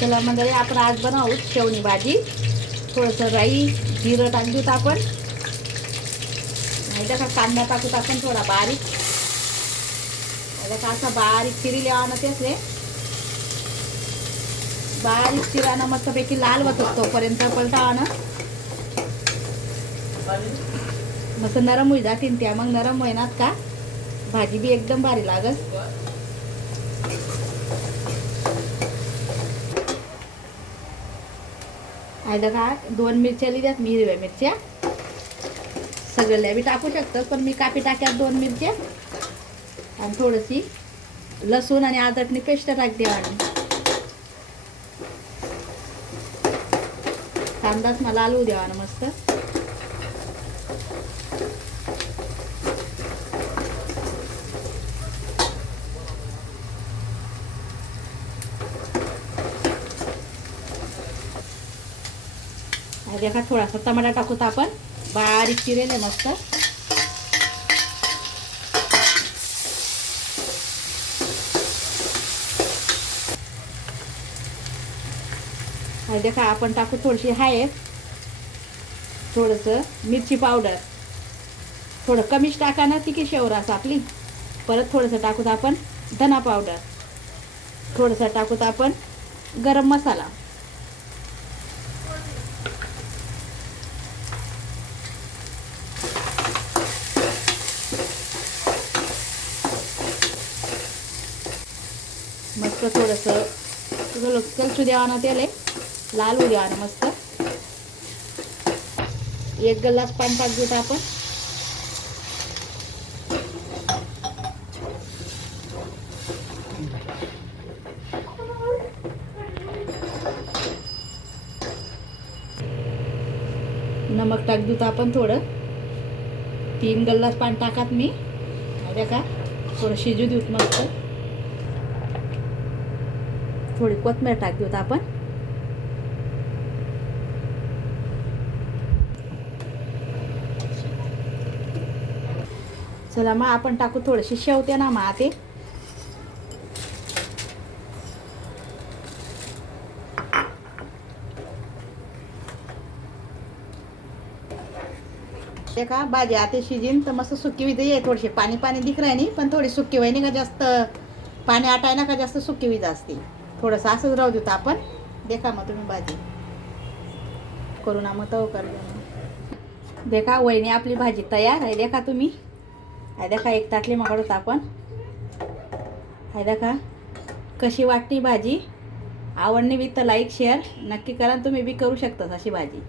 चला मंडळी, आपण आज बनवू शेवणी भाजी. थोडंसं राई जिरं टाकूत आपण. नाही का कांदा टाकूत आपण थोडा बारीक. असा बारीक चिरी लिहावं तेच बारीक चिरानं मस्तपैकी लाल होत तोपर्यंत पलटावं. मस्त नरम होई जातील त्या. मग नरम होईनात का भाजी बी एकदम भारी लागत. आहे का 2 मिरच्या लिहिल्यात मी, हिरव्या मिरच्या. सगळ्या बी टाकू शकतात पण मी कापी टाक्यात 2 मिरच्या आणि थोडीशी लसूण आणि अद्रकनी पेस्ट टाकते. आणि कांदाच मला लालू द्यावा ना मस्त. देखा थोडासा टमाटा टाकूत आपण बारीक चिरेले मस्त. देखा आपण टाकू थोडीशी हळद, थोडंसं मिरची पावडर. थोडं कमीच टाका ना ती की शेवरास आपली. परत थोडंसं टाकूत आपण धना पावडर. थोडंसं टाकूत आपण गरम मसाला. मस्त थोडंसं कलसू द्यावा ना त्याला, लाल होऊ द्यावा ना मस्त. 1 ग्लास पाणी टाकूत आपण. नमक टाक दूत आपण थोडं. 3 ग्लास पाणी टाकात मी. का थोडं शिजू देऊत मस्त. थोडी कोथिंबीर टाक देऊत आपण. चला मग आपण टाकू थोडीशी शेवते ना मग ते. का भाजी आता शिजीन तर मस्त सुकी विध ये. थोडीशी पाणी पाणी दिख रहा नाही पण थोडी सुकी वहिनी का जास्त पाणी आटाय ना का जास्त सुकी विध असते. थोडंसं असंच राहू देतो आपण. देखा मग तुम्ही भाजी करू ना मग तव कर. देखा वहिनी आपली भाजी तयार आहे. देखा तुम्ही. आहे देखा एक ताटली मागवत आपण. आहे देखा कशी वाटली भाजी. आवडली बी तर लाईक शेअर नक्की करा. तुम्ही बी करू शकता अशी भाजी.